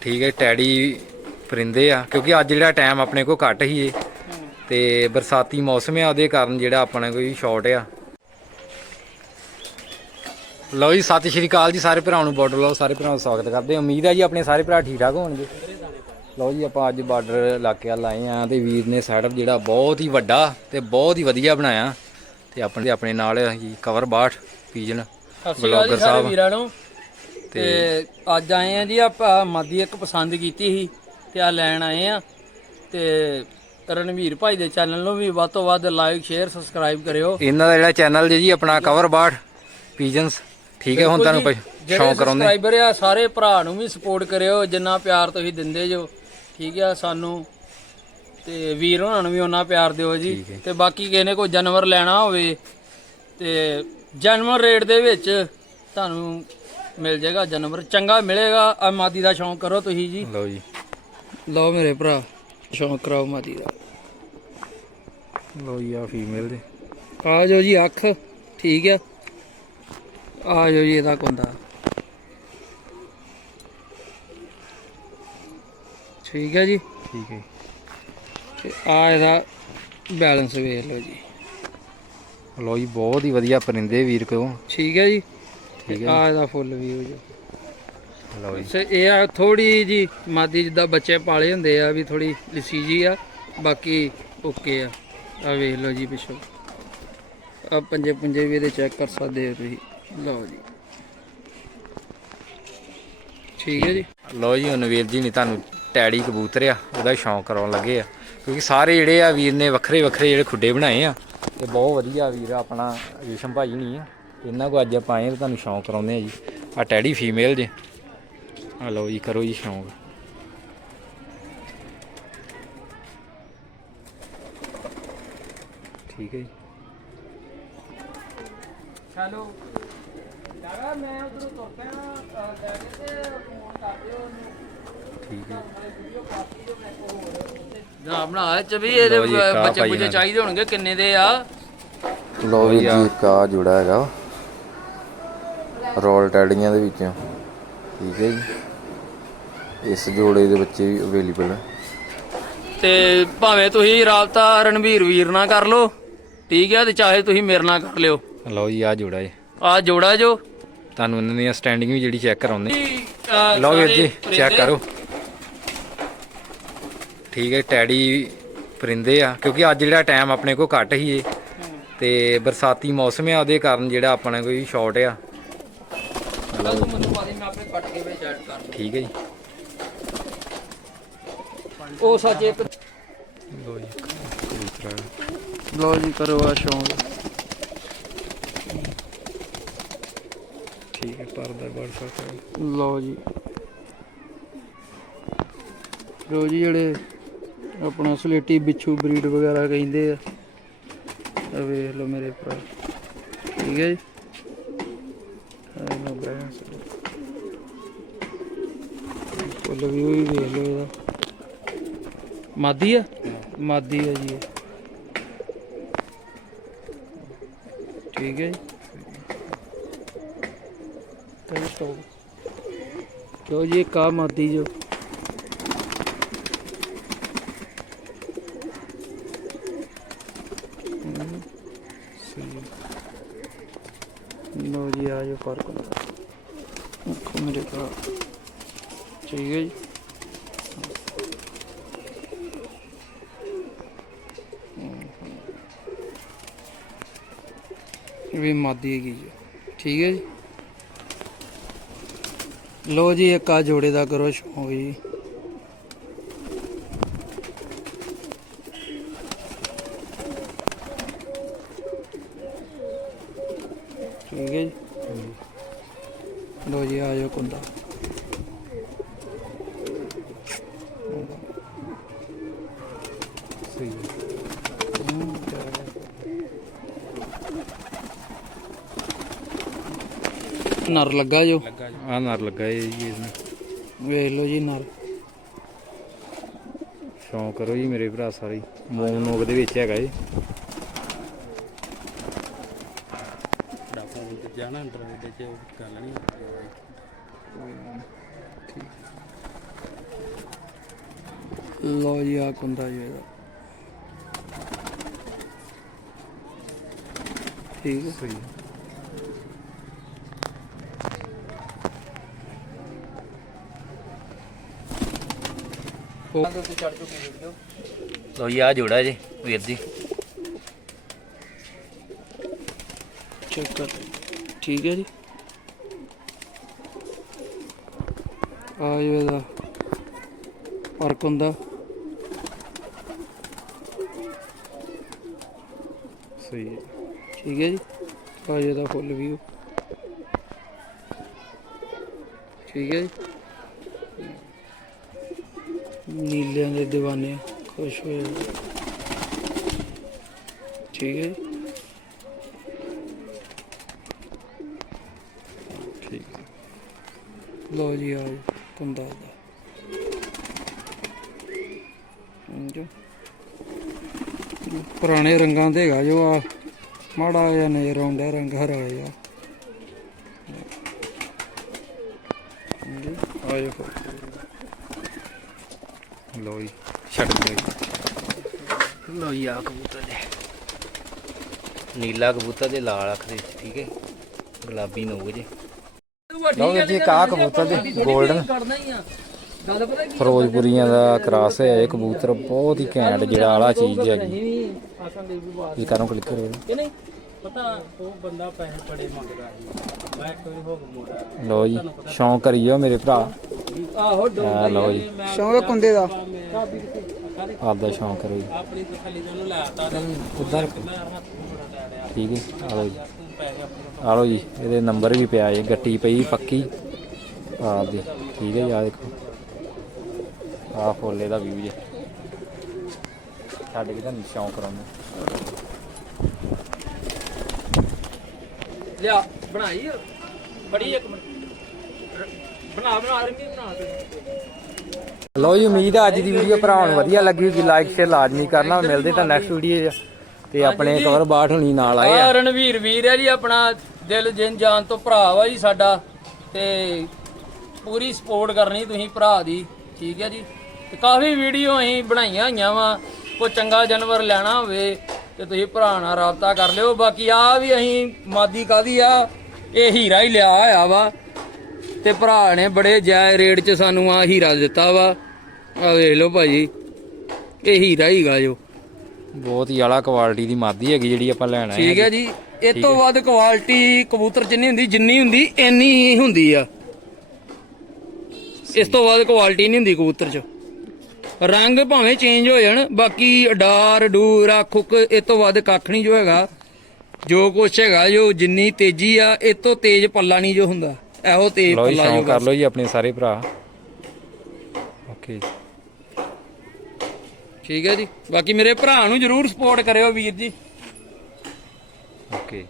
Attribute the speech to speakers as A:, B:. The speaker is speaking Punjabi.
A: ਠੀਕ ਹੈ ਟੈਡੀ ਪਰਿੰਦੇ ਆ ਕਿਉਂਕਿ ਅੱਜ ਜਿਹੜਾ ਟਾਈਮ ਆਪਣੇ ਕੋਲ ਘੱਟ ਹੀ ਏ ਤੇ ਬਰਸਾਤੀ ਮੌਸਮ ਆ ਉਹਦੇ ਕਾਰਨ ਜਿਹੜਾ ਆਪਣੇ ਕੋਈ ਸ਼ਾਰਟ ਆ। ਲਓ ਜੀ ਸਤਿ ਸ਼੍ਰੀ ਅਕਾਲ ਜੀ ਸਾਰੇ ਭਰਾਵਾਂ ਨੂੰ ਬਾਰਡਰ ਲਓ ਸਾਰੇ ਭਰਾਵਾਂ ਦਾ ਸਵਾਗਤ ਕਰਦੇ ਹਾਂ। ਉਮੀਦ ਹੈ ਜੀ ਆਪਣੇ ਸਾਰੇ ਭਰਾ ਠੀਕ ਠਾਕ ਹੋਣਗੇ। ਲਓ ਜੀ ਆਪਾਂ ਅੱਜ ਬਾਰਡਰ ਇਲਾਕੇ ਵੱਲ ਆਏ ਆ ਤੇ ਵੀਰ ਨੇ ਸੈਟਅਪ ਜਿਹੜਾ ਬਹੁਤ ਹੀ ਵੱਡਾ ਤੇ ਬਹੁਤ ਹੀ ਵਧੀਆ ਬਣਾਇਆ। ਤੇ ਆਪਣੇ ਆਪਣੇ ਨਾਲ ਹੀ ਕਵਰ ਬਾਠ ਪੀਜਨ
B: ਜੀ
A: ਬਲੌਗਰ ਸਾਹਿਬ।
B: ਵੀਰਾਂ ਨੂੰ। ਤੇ ਅੱਜ ਆਏ ਆ ਜੀ ਆਪਾਂ ਮਾਦੀ ਇੱਕ ਪਸੰਦ ਕੀਤੀ ਸੀ ਤੇ ਆ ਲੈਣ ਆਏ ਆ। ਤੇ ਰਣਵੀਰ ਭਾਈ ਦੇ ਚੈਨਲ ਨੂੰ ਵੀ ਵੱਧ ਤੋਂ ਵੱਧ ਲਾਈਕ ਸ਼ੇਅਰ ਸਬਸਕ੍ਰਾਈਬ ਕਰਿਓ।
A: ਇਹਨਾਂ ਦਾ ਜਿਹੜਾ ਚੈਨਲ ਜੀ ਆਪਣਾ ਕਵਰ ਬਾਠ ਪੀਜਨਸ ਠੀਕ ਹੈ ਹੁਣ ਤੁਹਾਨੂੰ ਸ਼ੌਂਕ ਕਰਾਉਂਦੇ।
B: ਸਬਸਕ੍ਰਾਈਬਰ ਆ ਸਾਰੇ ਭਰਾ ਨੂੰ ਵੀ ਸਪੋਰਟ ਕਰਿਓ ਜਿੰਨਾ ਪਿਆਰ ਤੁਸੀਂ ਦਿੰਦੇ ਜੋ ਠੀਕ ਆ ਸਾਨੂੰ। ਤੇ ਵੀਰ ਹੋਣਾ ਨੂੰ ਵੀ ਉਹਨਾਂ ਪਿਆਰ ਦਿਓ ਜੀ।
A: ਠੀਕ ਹੈ।
B: ਤੇ ਬਾਕੀ ਕਿਸੇ ਨੇ ਕੋਈ ਜਾਨਵਰ ਲੈਣਾ ਹੋਵੇ ਤੇ ਜਾਨਵਰ ਰੇਟ ਦੇ ਵਿੱਚ ਤੁਹਾਨੂੰ ਮਿਲ ਜਾਏਗਾ ਜਾਨਵਰ ਚੰਗਾ ਮਿਲੇਗਾ। ਆ ਮਾਦੀ ਦਾ ਸ਼ੌਂਕ ਕਰੋ ਤੁਸੀਂ ਜੀ।
A: ਲਓ ਜੀ।
B: ਲਓ ਮੇਰੇ ਭਰਾ ਸ਼ੌਂਕ ਕਰਾਓ ਮਾਦੀ ਦਾ।
A: ਲਓ ਜੀ ਆ ਫੀਮੇਲ ਦੇ
B: ਆ ਜਾਓ ਜੀ ਅੱਖ ਠੀਕ ਆ। ਆ ਜਾਓ ਜੀ ਇਹਦਾ ਕੁੰਦਾ ਠੀਕ ਹੈ ਜੀ।
A: ਠੀਕ ਹੈ
B: ਤੇ ਆ ਇਹਦਾ ਬੈਲੈਂਸ ਵੇਖ ਲਓ ਜੀ।
A: ਲਓ ਜੀ ਬਹੁਤ ਹੀ ਵਧੀਆ ਪਰਿੰਦੇ ਵੀਰ ਕੋ।
B: ਠੀਕ ਹੈ ਜੀ।
A: ਠੀਕ
B: ਆ ਇਹਦਾ ਫੁੱਲ ਵੀਊ ਜੀ
A: ਲਓ ਜੀ।
B: ਸੇ ਇਹ ਆ ਥੋੜੀ ਜੀ ਮਾਦੀ ਜਿੱਦਾਂ ਬੱਚੇ ਪਾਲੇ ਹੁੰਦੇ ਆ ਵੀ ਥੋੜੀ ਲਿਸੀ ਜੀ ਆ ਬਾਕੀ ਓਕੇ ਆ। ਆ ਵੇਖ ਲਓ ਜੀ ਪਿੱਛੋਂ। ਆ ਪੰਜੇ ਪੰਜੇ ਵੀ ਇਹਦੇ ਚੈੱਕ ਕਰ ਸਕਦੇ ਹੋ ਤੁਸੀਂ। ਲਓ ਜੀ। ਠੀਕ ਹੈ ਜੀ।
A: ਲਓ ਜੀ ਹੁਣ ਵੀਰ ਜੀ ਨੇ ਤੁਹਾਨੂੰ ਟੈਡੀ ਕਬੂਤਰ ਆ ਉਹਦਾ ਸ਼ੌਂਕ ਕਰਾਉਣ ਲੱਗੇ ਆ। ਕਿਉਂਕਿ ਸਾਰੇ ਜਿਹੜੇ ਆ ਵੀਰ ਨੇ ਵੱਖਰੇ ਵੱਖਰੇ ਜਿਹੜੇ ਖੁੱਡੇ ਬਣਾਏ ਆ ਤੇ ਬਹੁਤ ਵਧੀਆ ਵੀਰ ਆ ਆਪਣਾ ਰੇਸ਼ਮ ਭਾਈ ਨਹੀਂ ਆ। ਇਹਨਾਂ ਕੋ ਅੱਜ ਆਪਾਂ ਆਏ ਤੁਹਾਨੂੰ ਸ਼ੌਂਕ ਕਰਾਉਂਦੇ ਆ ਜੀ। ਆ ਟੈਡੀ ਫੀਮੇਲ ਜੇ। ਆ ਲਓ ਜੀ ਕਰੋ ਜੀ ਸ਼ੌਂਕ। ਠੀਕ ਹੈ ਜੀ।
B: ਹੈਲੋ। ਯਾਰਾ ਮੈਂ ਉਧਰੋਂ ਤੁਰ ਪਿਆ ਲੈ ਕੇ ਤੇ ਫੋਨ ਕਰ ਦਿਓ ਉਹਨੂੰ।
A: ਠੀਕ ਹੈ।
B: ਨਾ ਬਣਾ ਚ ਵੀ ਇਹਦੇ
A: ਲਓ ਜੀ,
B: ਬੱਚੇ
A: ਨਾਲ।
B: ਚਾਹੀਦੇ ਹੋਣਗੇ ਕਿੰਨੇ ਦੇ ਆ?
C: ਲੋ ਵੀ ਜੀ ਆ ਜੁੜਾ ਹੈਗਾ। ਰੋਲ ਟੈਡੀਆਂ ਦੇ ਵਿੱਚੋਂ। ਠੀਕ ਹੈ ਜੀ। ਇਸ ਜੋੜੇ ਦੇ ਬੱਚੇ ਵੀ ਅਵੇਲੇਬਲ ਹੈ
B: ਤੇ ਭਾਵੇਂ ਤੁਸੀਂ ਰਾਬਤਾ ਰਣਵੀਰ ਵੀਰ ਨਾਲ ਕਰ ਲਓ ਠੀਕ ਹੈ ਤੇ ਚਾਹੇ ਤੁਸੀਂ ਮੇਰੇ ਨਾਲ ਕਰ ਲਿਓ।
A: ਲਓ ਜੀ ਆ ਜੋੜਾ ਜੀ।
B: ਆ ਜੋੜਾ ਜੋ।
A: ਤੁਹਾਨੂੰ ਇਹਨਾਂ ਦੀਆਂ ਸਟੈਂਡਿੰਗ ਵੀ ਜਿਹੜੀ ਚੈੱਕ ਕਰਾਉਂਦੇ। ਲਓ ਵੀਰ ਜੀ ਚੈੱਕ ਕਰੋ। ਠੀਕ ਹੈ ਟੈਡੀ ਪਰਿੰਦੇ ਆ ਕਿਉਂਕਿ ਅੱਜ ਜਿਹੜਾ ਟਾਈਮ ਆਪਣੇ ਕੋਲ ਘੱਟ ਹੀ ਏ। ਤੇ ਬਰਸਾਤੀ ਮੌਸਮ ਆ ਉਹਦੇ ਕਾਰਨ ਜਿਹੜਾ ਆਪਣਾ ਕੋਈ ਸ਼ਾਰਟ ਆ।
B: ਪਹਿਲਾਂ ਤਾਂ ਮੈਨੂੰ ਪਾ ਦੇ ਮੈਂ ਆਪੇ ਕੱਟ ਕੇ ਵਿੱਚ ਐਡ ਕਰ
A: ਠੀਕ ਹੈ ਜੀ।
B: ਉਹ ਸੱਚ ਇੱਕ
A: ਲਓ ਜੀ। ਕਬੂਤਰ
B: ਲਓ ਜੀ ਕਰੋ ਆ ਸ਼ੌਂਕ
A: ਠੀਕ ਹੈ ਪਰਦਾ ਬੜ ਸਕਦਾ
B: ਲਓ ਜੀ। ਲਓ ਜੀ ਜਿਹੜੇ ਆਪਣਾ ਸਲੇਟੀ ਬਿੱਛੂ ਬਰੀਡ ਵਗੈਰਾ ਕਹਿੰਦੇ ਆ ਆ ਵੇਖ ਲਓ ਮੇਰੇ ਭਰਾ। ਠੀਕ ਹੈ ਜੀ। ਆ ਲਓ ਬੈਂਸ ਫੁੱਲ ਵੀ ਵੀ ਵੇਖ ਲਓ ਇਹਦਾ। ਮਾਦੀ ਆ? ਮਾਦੀ ਆ ਜੀ ਇਹ। ਠੀਕ ਹੈ ਜੀ। ਕਈ ਸਟੋਪ ਕਿਉਂ ਜੀ ਕਾ ਮਾਦੀ ਜੋ ਹਮ, ਸਹੀ। ਲਓ ਜੀ ਆ ਜੋ ਫ਼ਰਕ ਦੇਖੋ ਮੇਰੇ ਭਰਾ। ਠੀਕ ਹੈ ਜੀ। ਵੀ ਮਾਦੀ ਹੈਗੀ ਜੀ। ਠੀਕ ਹੈ ਜੀ। ਲੋ ਜੀ, ਇੱਕ ਆ ਜੋੜੇ ਦਾ ਕਰੋ ਸ਼ੌਂਕ ਜੀ ਠੀਕ ਹੈ ਜੀ ਕੁੰਦਾ
A: ਸਹੀ
B: ਨਰ ਲੱਗਾ ਜੋ
A: ਆ ਨਰ ਲੱਗਾ ਏ ਜੀ ਇਹਨੂੰ
B: ਵੇਖ ਲਓ ਜੀ ਨਰ।
A: ਸ਼ੌਂਕ ਕਰੋ ਜੀ ਮੇਰੇ ਭਰਾ ਸਾਰੇ। ਹੀ। ਮੋਮ ਨੋਕ ਦੇ ਵਿੱਚ ਹੈਗਾ ਜੀ
B: ਜਾਣਾ ਅੰਦਰ ਦੇ ਚ ਗੱਲ ਨਹੀਂ ਲਓ ਜੀ ਆ ਕੁੰਦਾ ਜੀ ਇਹਦਾ। ਠੀਕ ਹੈ।
A: ਸਹੀ
B: ਹੋ। ਤੇ ਚੜ ਚੁੱਕੀ ਵੀਡੀਓ।
A: ਲੋ ਜੀ ਆ ਜੋੜਾ ਜੀ ਵੀਰ ਜੀ।
B: ਚੈੱਕ ਕਰ। ਠੀਕ ਹੈ ਜੀ। ਆ ਜੋ ਇਹਦਾ ਫ਼ਰਕ ਹੁੰਦਾ।
A: ਸਹੀ ਹੈ।
B: ਠੀਕ ਹੈ ਜੀ। ਆ ਜੋ ਇਹਦਾ ਫੁੱਲ ਵੀਊ ਠੀਕ ਹੈ ਜੀ। ਨੀਲਿਆਂ ਦੇ دیਵਾਨੇ ਖੁਸ਼ ਹੋਏ ਠੀਕ ਹੈ
A: ਠੀਕ
B: ਲੋ ਜੀ ਆ ਕੁੰਦਾ ਦਾ ਜੋ ਪੁਰਾਣੇ ਰੰਗਾਂ ਦੇ ਹੈਗਾ ਜੋ ਆ ਮਾੜਾ ਜਿਹਾ ਨਜ਼ਰ ਆਉਂਦਾ ਰੰਗ ਹਰਾ ਜਿਹਾ। ਹਾਂਜੀ, ਆ ਜੋ
A: ਲੋ ਛੱਡ ਦੇ ਲੋ ਆ ਕਬੂਤਰ ਦੇ ਨੀਲਾ ਕਬੂਤਰ ਦੇ ਲਾਲ ਅੱਖ ਦੇ ਠੀਕ ਹੈ? ਗੁਲਾਬੀ ਨੋਕ ਜੇ। ਲਓ ਵੀਰ ਜੀ ਇੱਕ ਆਹ ਕਬੂਤਰ ਦੇ 골ਡਨ
B: ਕਰਨਾ ਹੀ ਆ। ਗੱਲ ਪਤਾ ਕੀ
A: ਫਿਰੋਜ਼ਪੁਰੀਆਂ ਦਾ ਕ੍ਰਾਸ ਹੈ ਇਹ ਕਬੂਤਰ ਬਹੁਤ ਹੀ ਘੈਂਟ ਜਿਹੜਾ ਆਲਾ ਚੀਜ਼ ਹੈਗੀ।
B: ਨਹੀਂ ਆਸਾਂ ਦੇ ਵੀ ਬਾਤ
A: ਇਹ ਕਰੋ ਕਲਿੱਕ ਕਰੋ
B: ਕਿ ਨਹੀਂ ਪਤਾ ਉਹ ਬੰਦਾ ਪੈਸੇ ਬੜੇ ਮੰਗਦਾ ਸੀ। ਮੈਂ ਇੱਕ ਵਾਰੀ ਹੋ ਗਿਆ ਮੋੜਾ
A: ਲੋ ਜੀ ਸ਼ੌਂਕ ਕਰੀ ਜਾਓ ਮੇਰੇ ਭਰਾ।
B: ਆਹੋ
A: ਆ ਲਓ ਜੀ।
B: ਸ਼ੌਂਕ ਕੁੰਦੇ ਦਾ।
A: ਆਪਦਾ ਸ਼ੌਂਕ ਕਰੋ ਜੀ
B: ਆਪਣੀ ਤਸੱਲੀ ਨੂੰ ਲੈ ਆਤਾ
A: ਉਧਰ। ਠੀਕ ਹੈ ਆ ਲਓ ਜੀ। ਆ ਲਓ ਜੀ, ਇਹਦੇ ਨੰਬਰ ਵੀ ਪਿਆ ਜੀ, ਗੱਟੀ ਪਈ ਪੱਕੀ। ਆਪ ਦੀ ਠੀਕ ਹੈ ਯਾਰ ਆ ਦੇਖੋ। ਆ ਫੋਲੇ ਦਾ ਵਿਊ ਜੀ। ਸਾਡੇ ਵੀ ਸ਼ੌਂਕ ਕਰਾਉਂਦੇ
B: ਲਿਆ, ਬਣਾਈ ਬੜੀ ਇੱਕ ਬਣਾ ਬਣਾ ਰੰਗੀ ਬਣਾ ਕੇ
A: ਲਓ ਜੀ, ਉਮੀਦ ਹੈ ਅੱਜ ਦੀ ਵੀਡੀਓ ਭਰਾਵਾਂ ਵਧੀਆ ਲੱਗੀ ਹੋਗੀ ਲਾਈਕ ਸ਼ੇਅਰ ਲਾਜ਼ਮੀ ਕਰਨਾ। ਮਿਲਦੇ ਤਾਂ ਨੈਕਸਟ ਵੀਡੀਓ 'ਚ। ਤੇ ਆਪਣੇ ਕਵਰ ਬਾਠ ਹੁਣੀ ਨਾਲ ਆਏ ਆ।
B: ਆ ਰਣਵੀਰ ਵੀਰ ਹੈ ਜੀ ਆਪਣਾ ਦਿਲ ਜਿਨ ਜਾਨ ਤੋਂ ਭਰਾ ਵਾ ਜੀ ਸਾਡਾ। ਤੇ ਪੂਰੀ ਸਪੋਰਟ ਕਰਨੀ ਤੁਸੀਂ ਭਰਾ ਦੀ ਠੀਕ ਹੈ ਜੀ। ਤੇ ਕਾਫੀ ਵੀਡੀਓ ਅਸੀਂ ਬਣਾਈਆਂ ਹੋਈਆਂ ਵਾ ਕੋਈ ਚੰਗਾ ਜਾਨਵਰ ਲੈਣਾ ਹੋਵੇ ਤੇ ਤੁਸੀਂ ਭਰਾ ਨਾਲ ਰਾਬਤਾ ਕਰ ਲਿਓ। ਬਾਕੀ ਆ ਵੀ ਅਸੀਂ ਮਾਦੀ ਕਾਦੀ ਆ ਇਹ ਹੀਰਾ ਹੀ ਲਿਆ ਹੋਇਆ ਵਾ। ਤੇ ਭਰਾ ਨੇ ਬੜੇ ਜਾਇ ਰੇਟ 'ਚ ਸਾਨੂੰ ਆ ਹੀਰਾ ਦਿੱਤਾ ਵਾ। ਆ ਵੇਖ ਲਓ ਭਾਜੀ ਇਹ ਹੀਰਾ ਹੀਗਾ ਜੋ।
A: ਬਹੁਤ ਹੀ ਆਲਾ ਕੁਆਲਿਟੀ ਦੀ ਮਾਦੀ ਹੈਗੀ ਜਿਹੜੀ ਆਪਾਂ ਲੈਣਾ
B: ਠੀਕ ਹੈ ਜੀ ਇਹ ਤੋਂ ਵੱਧ ਕੁਆਲਿਟੀ ਕਬੂਤਰ ਨਹੀਂ ਹੁੰਦੀ ਜਿੰਨੀ ਹੁੰਦੀ ਇੰਨੀ ਹੀ ਹੁੰਦੀ ਆ। ਇਸ ਤੋਂ ਵੱਧ ਕੁਆਲਿਟੀ ਨਹੀਂ ਹੁੰਦੀ ਕਬੂਤਰ ਚ। ਰੰਗ ਭਾਵੇਂ ਚੇਂਜ ਹੋ ਜਾਣ ਬਾਕੀ ਡਾਰ ਡੂਰ ਖੁੱਕ ਇਹ ਤੋਂ ਵੱਧ ਕੱਖ ਨਹੀਂ ਜੋ ਹੈਗਾ। ਜੋ ਕੁਛ ਹੈਗਾ ਜੋ ਜਿੰਨੀ ਤੇਜ਼ੀ ਆ ਇਹ ਤੋਂ ਤੇਜ਼ ਪੱਲਾ ਨਹੀਂ ਜੋ ਹੁੰਦਾ। ਇਹੋ ਤੇਜ਼
A: ਲਓ ਜੀ
B: ਪੱਲਾ ਜੋ
A: ਕਰ ਲਓ ਜੀ ਆਪਣੇ ਸਾਰੇ ਭਰਾ। ਓਕੇ
B: ਠੀਕ ਹੈ ਜੀ। ਬਾਕੀ ਮੇਰੇ ਭਰਾ ਨੂੰ ਜਰੂਰ ਸਪੋਰਟ ਕਰਿਓ ਵੀਰ ਜੀ।
A: ਓਕੇ